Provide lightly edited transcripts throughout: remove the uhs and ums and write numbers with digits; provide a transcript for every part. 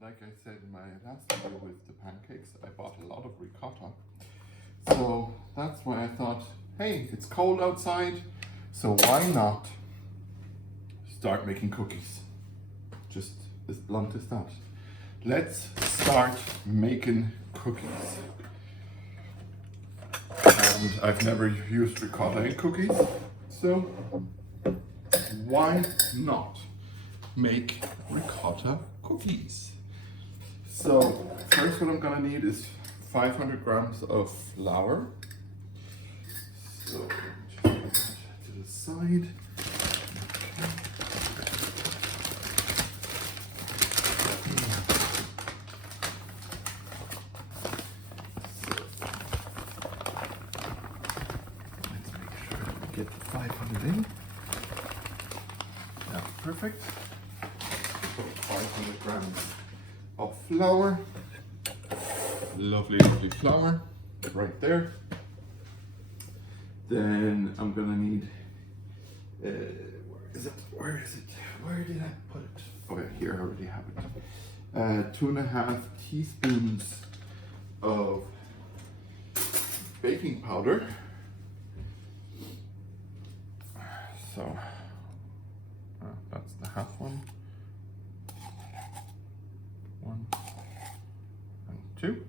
like I said in my last video with the pancakes, I bought a lot of ricotta. So that's why I thought, hey, it's cold outside, so why not start making cookies? Just as blunt as that. Let's start making cookies. And I've never used ricotta in cookies, so why not make ricotta cookies? So first what I'm gonna need is 500 grams of flour. So just put that to the side. Let's make sure we get the 500 in. That's perfect. So 500 grams of flour. Lovely, lovely flour right there. Then I'm gonna need, where is it? Where did I put it? Oh yeah, here, I already have it. 2.5 teaspoons of baking powder. So, that's the half one. 1 and 2.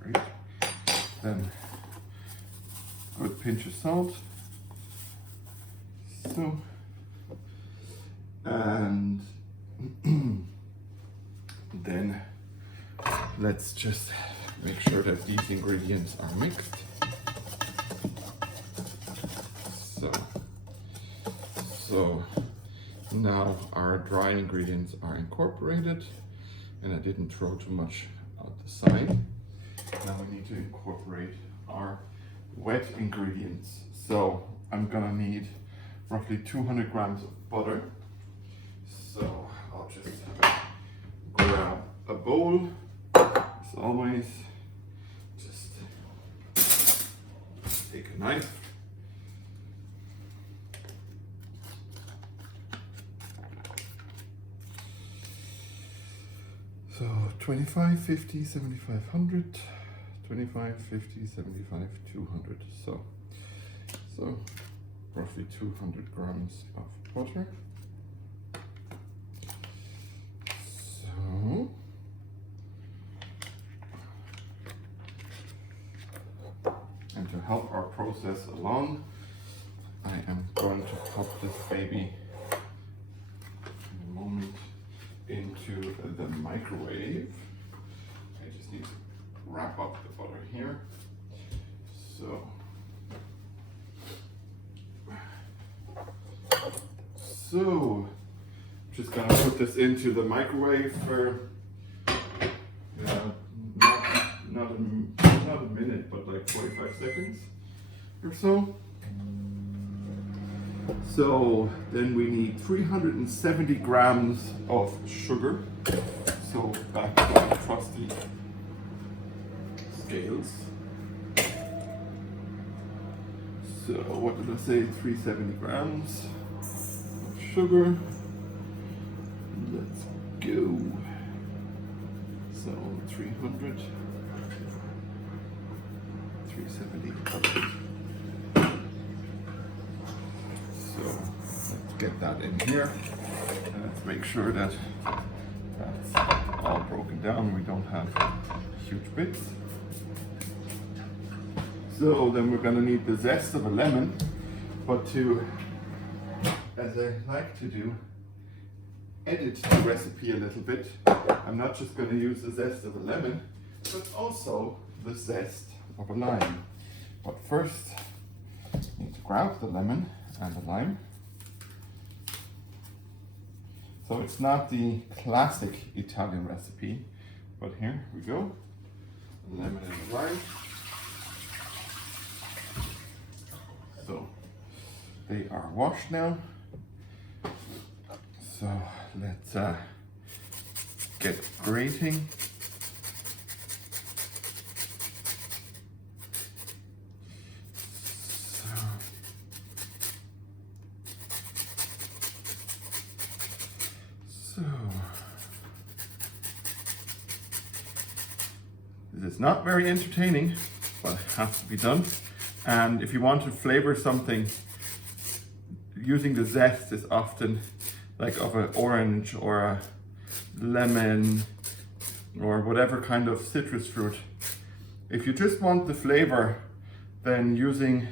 Great. Then a good pinch of salt. So, and then let's just make sure that these ingredients are mixed. So now our dry ingredients are incorporated, and I didn't throw too much out the side. Now we need to incorporate our wet ingredients. So I'm gonna need roughly 200 grams of butter. So I'll just grab a bowl, as always. Just take a knife. So 25, 50, 75, 100, 25, 50, 75, 200. So roughly 200 grams of butter. So and to help our process along, I am going to pop this baby in a moment into the microwave. I just need to wrap up the butter here. So just gonna put this into the microwave for not a minute, but like 45 seconds or so. So then we need 370 grams of sugar. So back to the trusty scales. So what did I say? 370 grams of sugar. Let's go. So 300, 370. So let's get that in here, and let's make sure that that's all broken down. We don't have huge bits. So then we're going to need the zest of a lemon, but to, as I like to do, edit the recipe a little bit. I'm not just going to use the zest of a lemon, but also the zest of a lime. But first, I need to grab the lemon and the lime. So it's not the classic Italian recipe, but here we go. The lemon and the lime. So they are washed now. So let's get grating. So This is not very entertaining, but it has to be done. And if you want to flavor something, using the zest is often like of an orange or a lemon or whatever kind of citrus fruit. If you just want the flavor, then using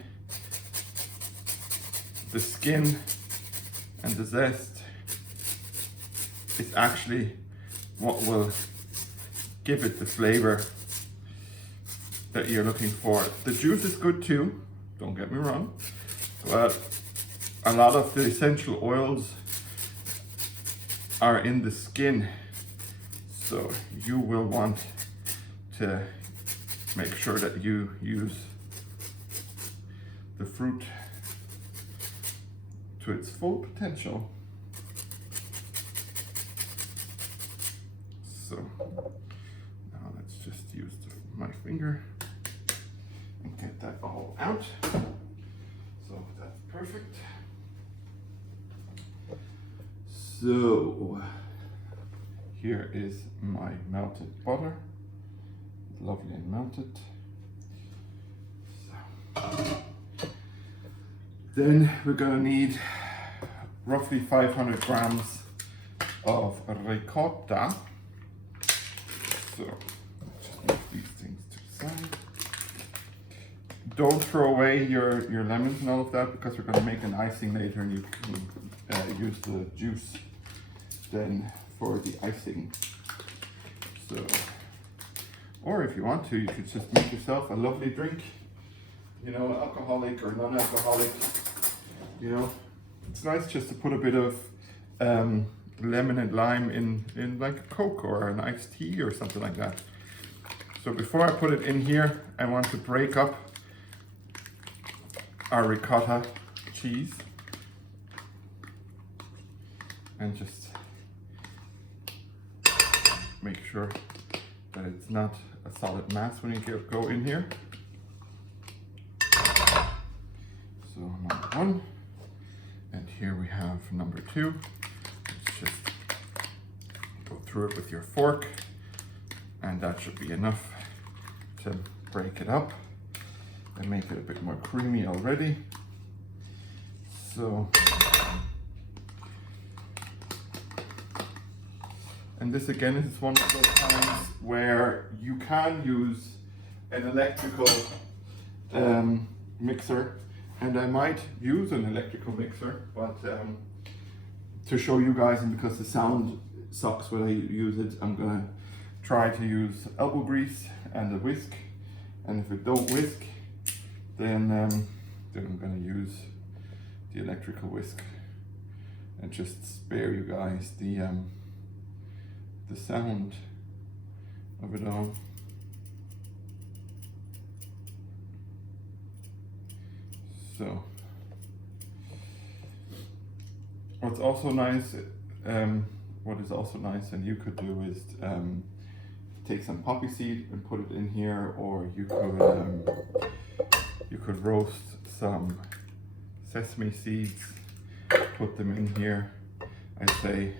the skin and the zest is actually what will give it the flavor that you're looking for. The juice is good too, don't get me wrong, but a lot of the essential oils are in the skin, so you will want to make sure that you use the fruit to its full potential. So now let's just use my finger and get that all out. So that's perfect. So here is my melted butter, lovely and melted. So then we're gonna need roughly 500 grams of ricotta. So just move these things to the side. Don't throw away your lemons and all of that, because we're gonna make an icing later, and you can use the juice then for the icing. So, or if you want to, you could just make yourself a lovely drink, you know, alcoholic or non-alcoholic. You know, it's nice just to put a bit of lemon and lime in like a Coke or an iced tea or something like that. So before I put it in here, I want to break up our ricotta cheese and just make sure that it's not a solid mass when you go in here. So number one, and here we have number two. Let's just go through it with your fork, and that should be enough to break it up and make it a bit more creamy already. So, and this again is one of those times where you can use an electrical mixer, and I might use an electrical mixer, but to show you guys, and because the sound sucks when I use it, I'm gonna try to use elbow grease and a whisk, and if it don't whisk, then I'm gonna use the electrical whisk and just spare you guys the sound of it all. So what's also nice, what is also nice and you could do is take some poppy seed and put it in here, or you could roast some sesame seeds, put them in here. I say,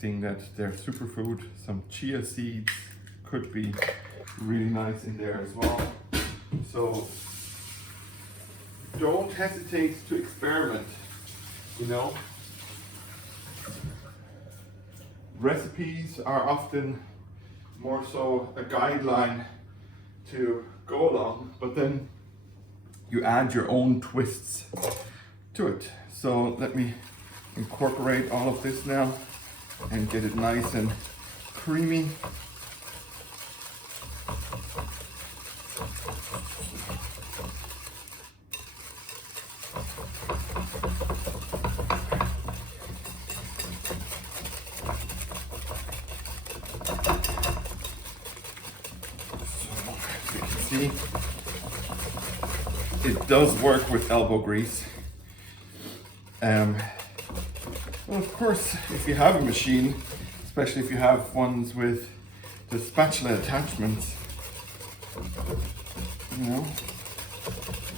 seeing that they're superfood, some chia seeds could be really nice in there as well. So don't hesitate to experiment, you know. Recipes are often more so a guideline to go along, but then you add your own twists to it. So let me incorporate all of this now and get it nice and creamy. See, it does work with elbow grease. Well, of course, if you have a machine, especially if you have ones with the spatula attachments, you know,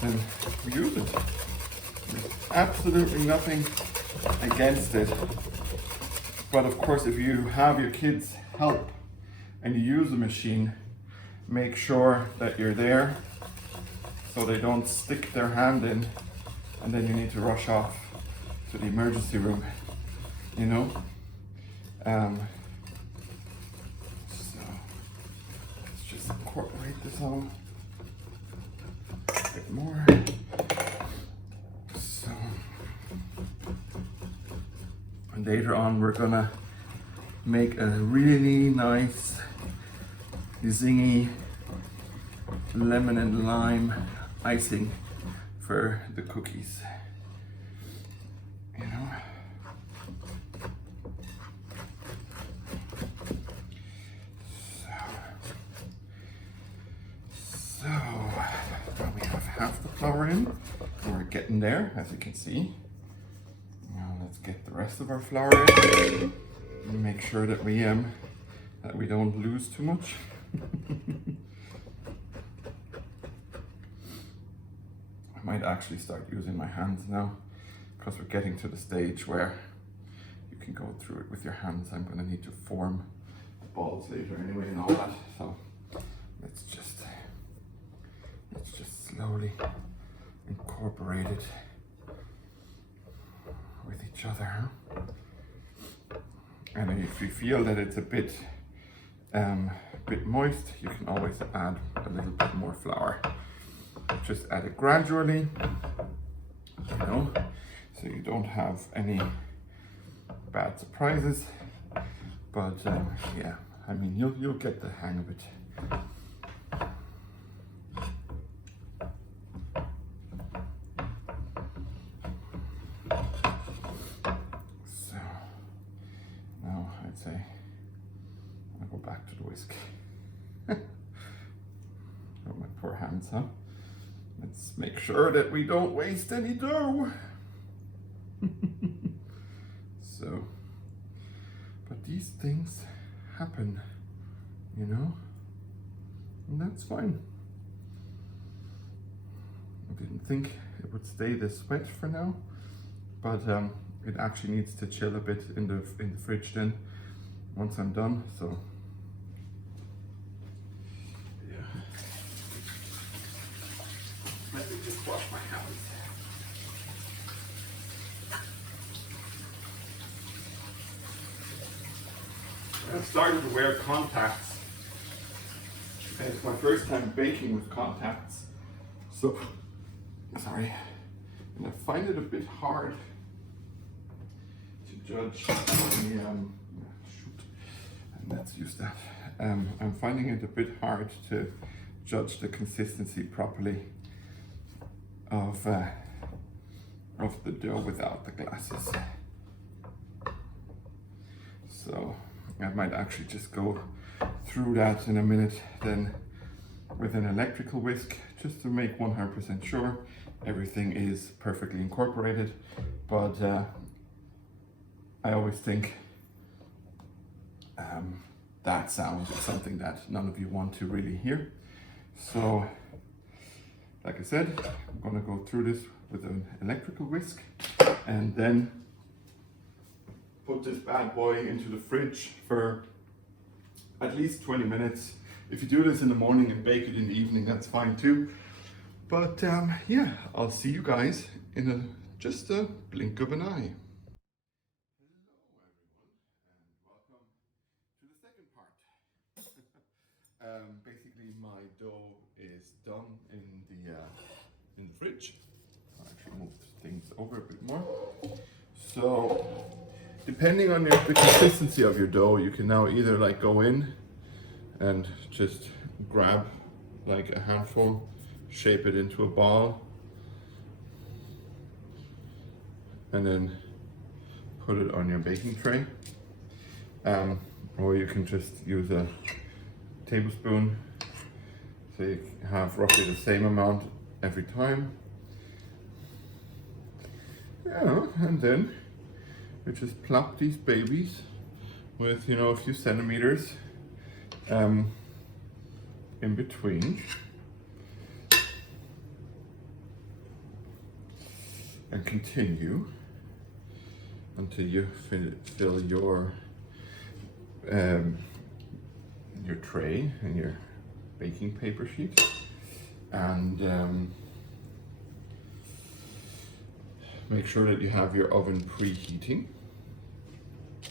then use it. There's absolutely nothing against it. But of course, if you have your kids help and you use a machine, make sure that you're there so they don't stick their hand in and then you need to rush off to the emergency room, you know? So let's just incorporate this all a bit more. So, and later on we're gonna make a really nice zingy lemon and lime icing for the cookies, you know. So now we have half the flour in, and we're getting there, as you can see. Now let's get the rest of our flour in and make sure that we don't lose too much. I might actually start using my hands now because we're getting to the stage where you can go through it with your hands. I'm going to need to form the balls later anyway and all that. So let's just slowly incorporate it with each other. And if you feel that it's a bit moist, you can always add a little bit more flour. Just add it gradually, you know, so you don't have any bad surprises. But yeah, I mean, you'll get the hang of it. So now I'd say I'll go back to the whisk. Oh, my poor hands, huh? Let's make sure that we don't waste any dough. So, but these things happen, you know, and that's fine. I didn't think it would stay this wet for now, but it actually needs to chill a bit in the fridge then once I'm done. So let me just wash my hands. I've started to wear contacts. And it's my first time baking with contacts. So, sorry. And I find it a bit hard to judge the, and let's use that. I'm finding it a bit hard to judge the consistency properly of the dough without the glasses. So I might actually just go through that in a minute then with an electrical whisk, just to make 100% sure everything is perfectly incorporated. But I always think that sound is something that none of you want to really hear. So like I said, I'm gonna go through this with an electrical whisk and then put this bad boy into the fridge for at least 20 minutes. If you do this in the morning and bake it in the evening, that's fine too. But yeah, I'll see you guys in just a blink of an eye. Hello everyone, and welcome to the second part. Basically, my dough is done in the fridge. I'll actually move things over a bit more. So, depending on the consistency of your dough, you can now either like go in and just grab like a handful, shape it into a ball, and then put it on your baking tray. Or you can just use a tablespoon, so you have roughly the same amount every time. Yeah, and then you just plop these babies with, you know, a few centimeters in between, and continue until you fill your tray and your baking paper sheet, and make sure that you have your oven preheating. I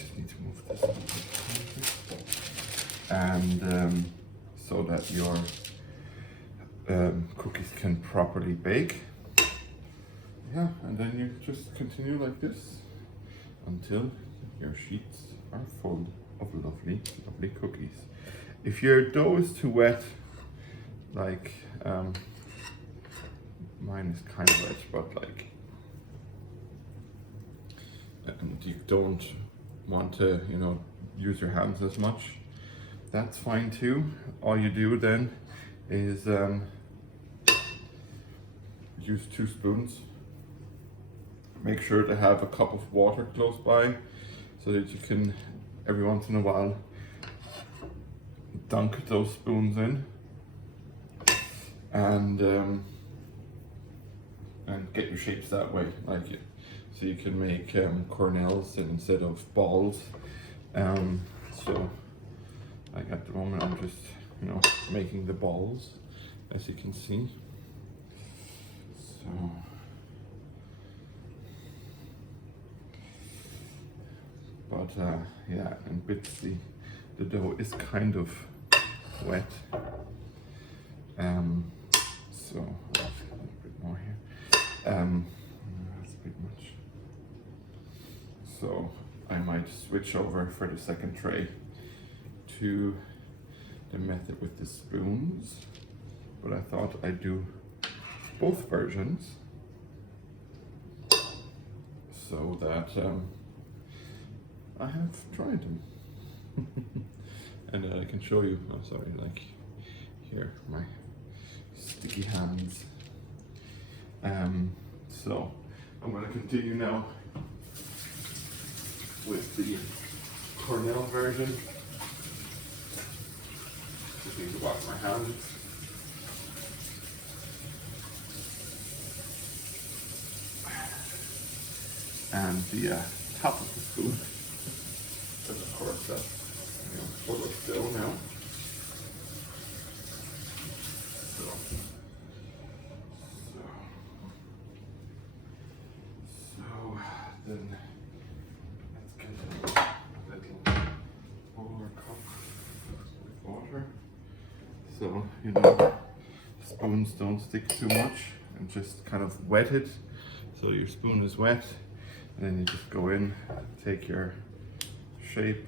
just need to move this a little bit closer. And so that your cookies can properly bake. Yeah, and then you just continue like this until your sheets are full of lovely, lovely cookies. If your dough is too wet, like mine is kind of wet, but like, and you don't want to, you know, use your hands as much, that's fine too. All you do then is use 2 spoons. Make sure to have a cup of water close by so that you can, every once in a while, dunk those spoons in and get your shapes that way, like so you can make cornels instead of balls. So like at the moment I'm just, you know, making the balls, as you can see. So but yeah, and bits the dough is kind of wet. So I'll add a little bit more here. That's a bit much. So I might switch over for the second tray to the method with the spoons, but I thought I'd do both versions so that I have tried them and I can show you. Oh, sorry, like here, my sticky hands. So I'm going to continue now with the Cornell version. Just need to wash my hands. And the top of the spoon, because of course that's, you know, full of dough now. So then let's get a little bowl or cup with water. So, you know, spoons don't stick too much, and just kind of wet it so your spoon is wet. And then you just go in, take your shape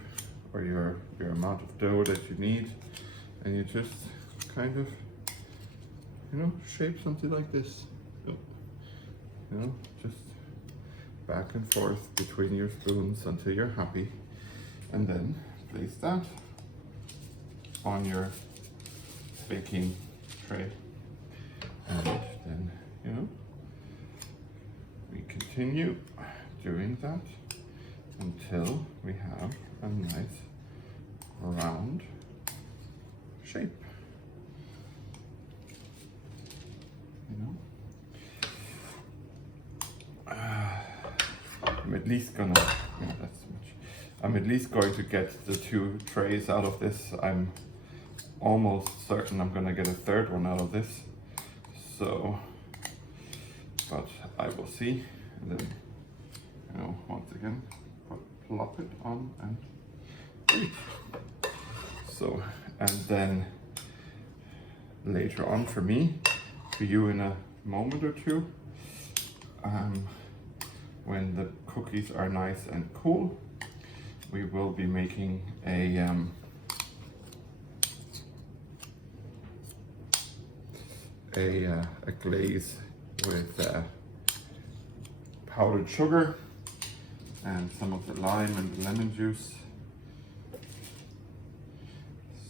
or your amount of dough that you need, and you just kind of, you know, shape something like this. You know, just back and forth between your spoons until you're happy, and then place that on your baking tray. And then, you know, we continue doing that until we have a nice round shape. You know, I'm at least gonna, yeah, that's too much. I'm at least going to get the 2 trays out of this. I'm almost certain I'm gonna get a 3rd one out of this. So, but I will see. And then, you know, once again, plop it on and eat. So, and then later on for me, for you in a moment or two, when the cookies are nice and cool, we will be making a glaze with powdered sugar and some of the lime and the lemon juice.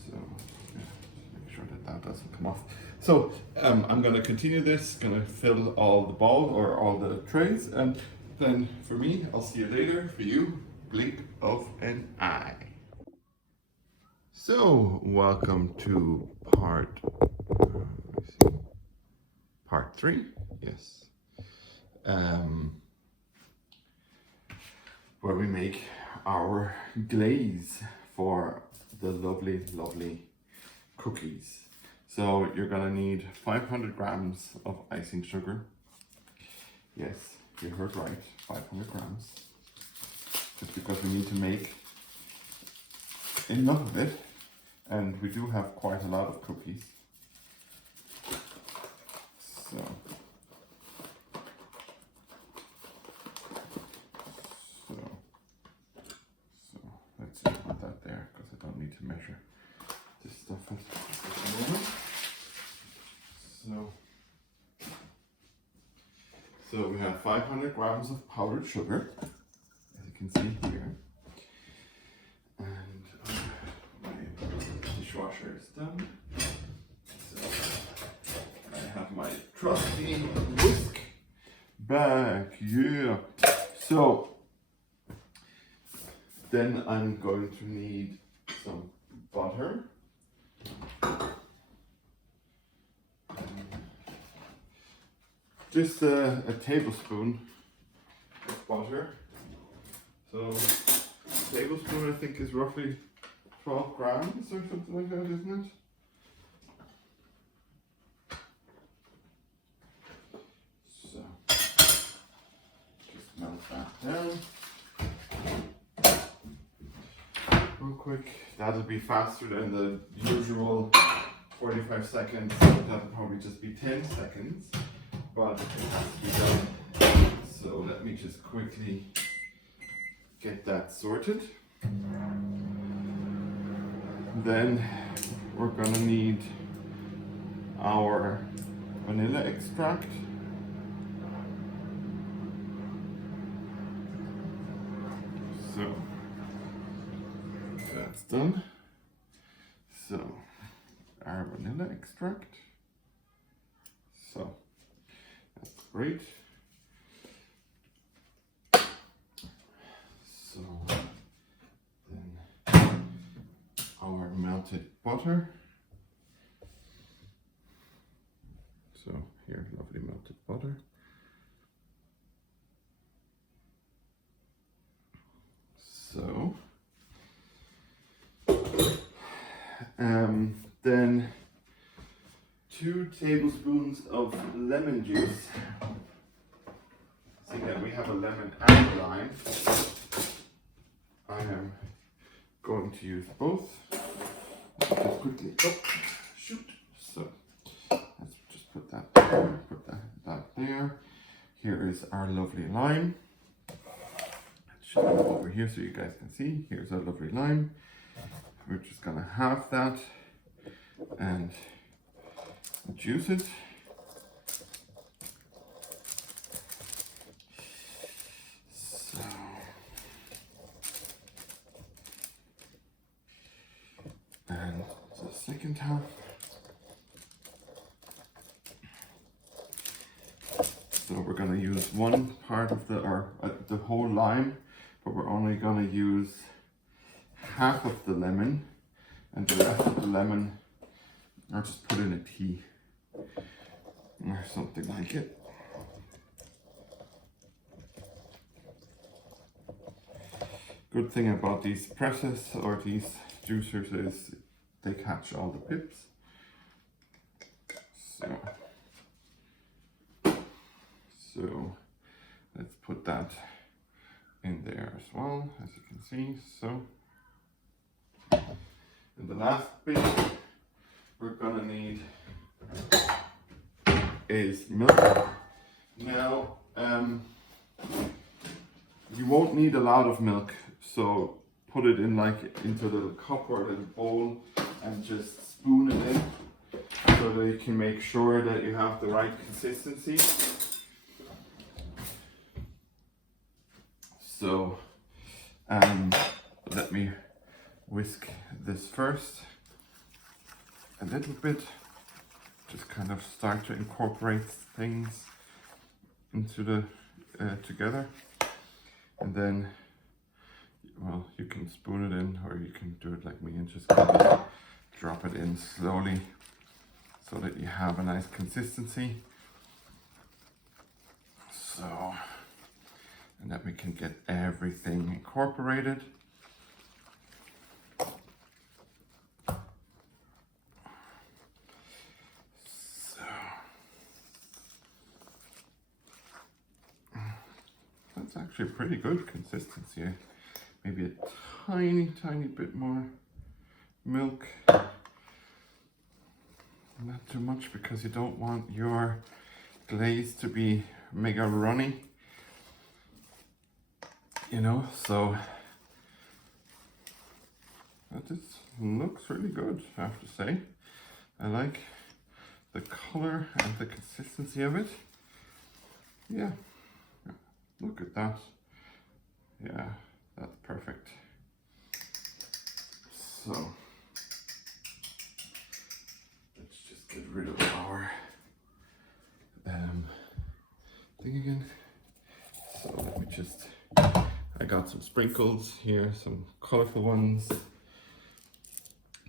So yeah, make sure that that doesn't come off. So I'm going to continue this, going to fill all the ball or all the trays, and then for me, I'll see you later. For you, blink of an eye. So welcome to part 3, yes, where we make our glaze for the lovely, lovely cookies. So you're gonna need 500 grams of icing sugar. Yes, you heard right, 500 grams. Just because we need to make enough of it, and we do have quite a lot of cookies. So let's just put that there because I don't need to measure this stuff at the moment. So we have 500 grams of powdered sugar, as you can see here. And my dishwasher is done. So I have my trusty whisk bag, yeah. So then I'm going to need some butter. Just a tablespoon of butter. So a tablespoon I think is roughly 12 grams or something like that, isn't it? So just melt that down real quick. That'll be faster than the usual 45 seconds. That'll probably just be 10 seconds. But it has to be done. So let me just quickly get that sorted. Then we're gonna need our vanilla extract. So that's done. So our vanilla extract. So that's great. So then our melted butter. So here, lovely melted butter. So then 2 tablespoons of lemon juice. See that we have a lemon and a lime. I am going to use both. Just quickly, oh, shoot. So let's just put that there, put that there. Here is our lovely lime. Let's show it over here so you guys can see. Here's our lovely lime. We're just gonna halve that and juice it. So and the second half. So we're going to use one part of the whole lime, but we're only going to use half of the lemon, and the rest of the lemon I'll just put in a tea or something like it. Good thing about these presses or these juicers is they catch all the pips. So let's put that in there as well, as you can see. So, and the last bit we're gonna need is milk. Now, you won't need a lot of milk, so put it in into a little cup or a little bowl and just spoon it in so that you can make sure that you have the right consistency. So let me whisk this first a little bit, just kind of start to incorporate things into the together, and then, well, you can spoon it in or you can do it like me and just kind of drop it in slowly so that you have a nice consistency. So, and that we can get everything incorporated. actually a pretty good consistency. Maybe a tiny bit more milk. Not too much, because you don't want your glaze to be mega runny, you know. So this looks really good, I have to say. I like the color and the consistency of it. Yeah, look at that. Yeah, that's perfect. So let's just get rid of our thing again. So let me just, I got some sprinkles here, some colorful ones,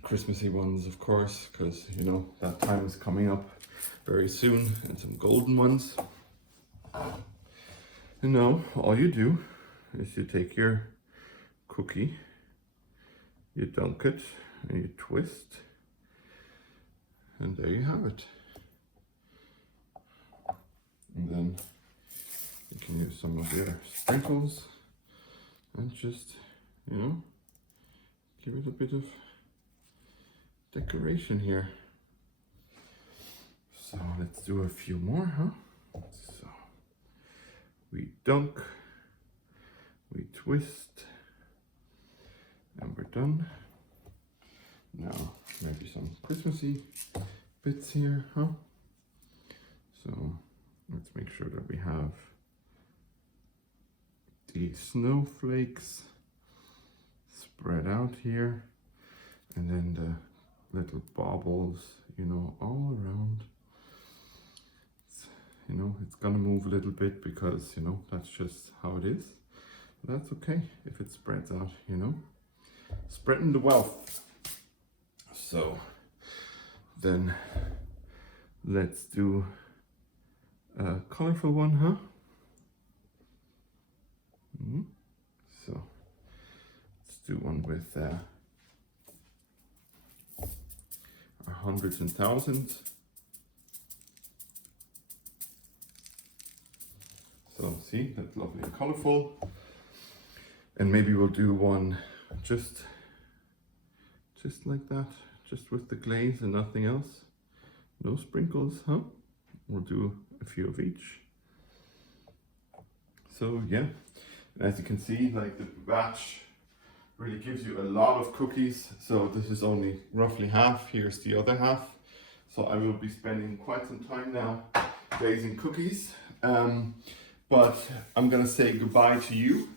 Christmassy ones, of course, because you know that time is coming up very soon, and some golden ones. And now all you do is you take your cookie, you dunk it, and you twist, and there you have it. And then you can use some of the other sprinkles and just, you know, give it a bit of decoration here. So let's do a few more, huh? So we dunk, we twist, and we're done. Now maybe some Christmassy bits here, huh? So let's make sure that we have the snowflakes spread out here, and then the little baubles, you know, all around. You know, it's gonna move a little bit because, you know, that's just how it is. But that's okay if it spreads out, you know. Spreading the wealth. So then let's do a colorful one, huh? So let's do one with our hundreds and thousands. So see, that's lovely and colorful. And maybe we'll do one just like that, just with the glaze and nothing else. No sprinkles, huh? We'll do a few of each. So yeah, as you can see, like the batch really gives you a lot of cookies. So this is only roughly half. Here's the other half. So I will be spending quite some time now glazing cookies. But I'm gonna say goodbye to you.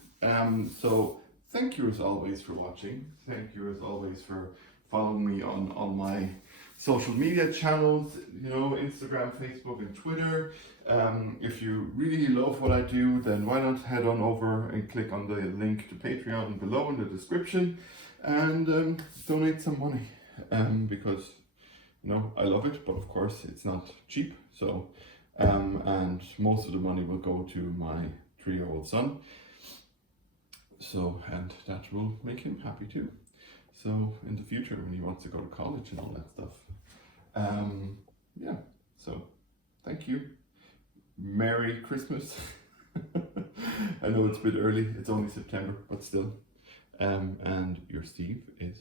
So thank you as always for watching. Thank you as always for following me on my social media channels, you know, Instagram, Facebook, and Twitter. If you really love what I do, then why not head on over and click on the link to Patreon below in the description and donate some money, because, you know, I love it, but of course it's not cheap. So and most of the money will go to my 3-year-old son. So, and that will make him happy too. So in the future, when he wants to go to college and all that stuff. Yeah, so thank you. Merry Christmas. I know it's a bit early, it's only September, but still. And your Steve is